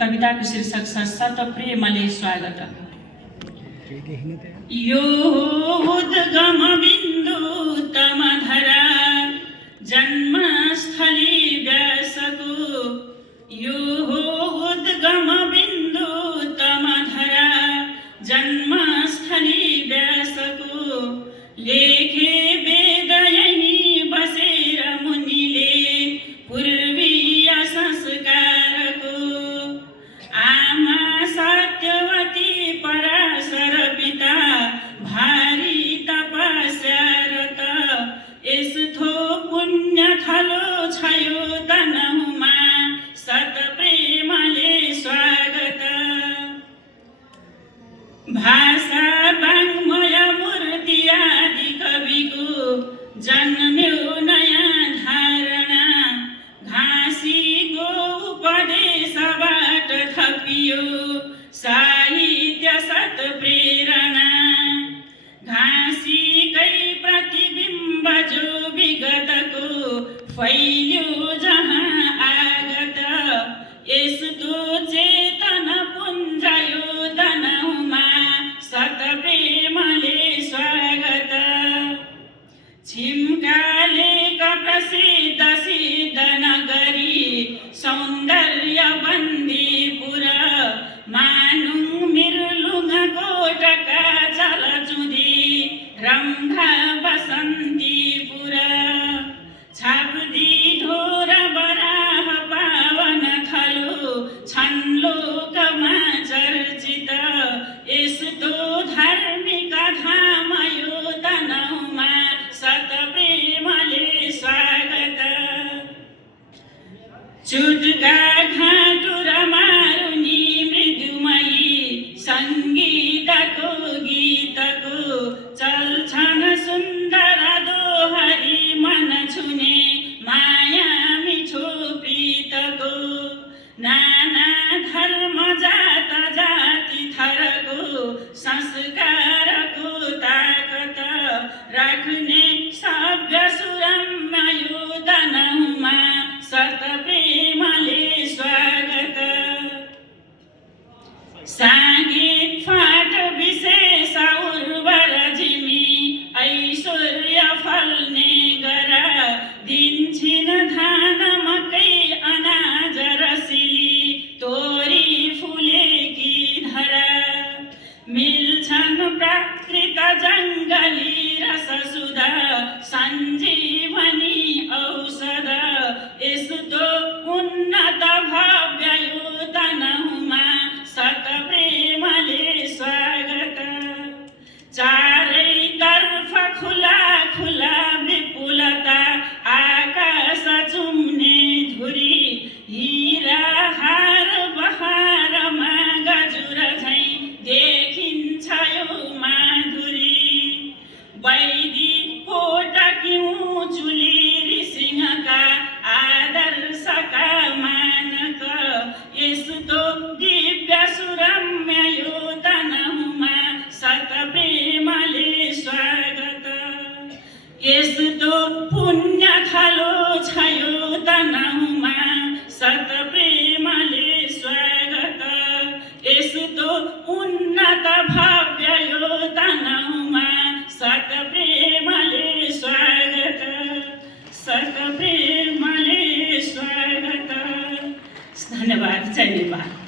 कविताको शीर्षक छ सत प्रेमले स्वागत। यो उद्गम बिन्दु तम धरा जन्मस्थली व्यासको, यो उद्गम बिन्दु तम धरा जन्मस्थली व्यासको, लेखे वेद यही बसेर मुनिले पूर्वीय संस्कारको, आमा सत्यवती पराशर पिता भारी तपस्यारत, यस्तो पुण्य थलो छयो तनहुमा सत प्रेमले स्वागत। भाषा वाङ्मय मूर्ति आदि कविको जन्म्यो नयाँ धारणा, घाँसीको उपदेशबाट थपियो साहित्य सत प्रेरणा, घाँसीकै प्रतिबिम्ब जो विगतको फैल्यो जहाँ आगत, यस्तो चेतन पुञ्जयो तनहुमा सत प्रेमले स्वागत। छिम्कालेक प्रसिद्ध सिद्ध नगरी सौन्दर्य बन्दीपुर, मानुङ मिरुलुङ गोटका चलचुदी रम्भा बसन्तीपुर, छाप्दी ढोर बराह पावन थलो छन् लोकमा चर्चित, यस्तो धार्मिक धाम यो तनहुमा सत प्रेमले स्वागत। चुटका घाँटु र मारुनी मृदुमयी सङ्गीतको गीतको, चल्छन् सुन्दर दोहरी मन छुने माया मिठो प्रीतको, नाना धर्म जात जाति थरको संस्कारको ताकत राख्ने सभ्य सुरम्य यो तनहुमा सत प्रेमले स्वागत। सागे फाट विशेष उर्वर जिमी ऐश्वर्य फल्ने गरा, दिन्छिन् धान मकै अनाज रसिली तोरी फुलेकी धरा, मिल्छन् प्राकृत जङ्गली रस सुधा सञ्जीवनी औषध, यस्तो उन्नत भव्य यो तनहुमा सत प्रेमले स्वागत। चारैतर्फ खुला खुला विपुलता, आकाश चुम्ने धुरी, हिरा हार बहारमा गजुर झैँ देखिन्छ यो माधुरी, वैदी कोटकी चुली ऋसिंहका आदर्शका मानक, यस्तो दिव्य सुरम्य यो तनहुमा सत प्रेमले स्वागत। यस्तो पुण्य थलो छयो तनहुमा सत प्रेमले स्वागत, यस्तो उन्नत भव्य यो तनहुमा सत प्रेमले स्वागत, सत प्रेमले स्वागत। धन्यवाद। जय नेपाल।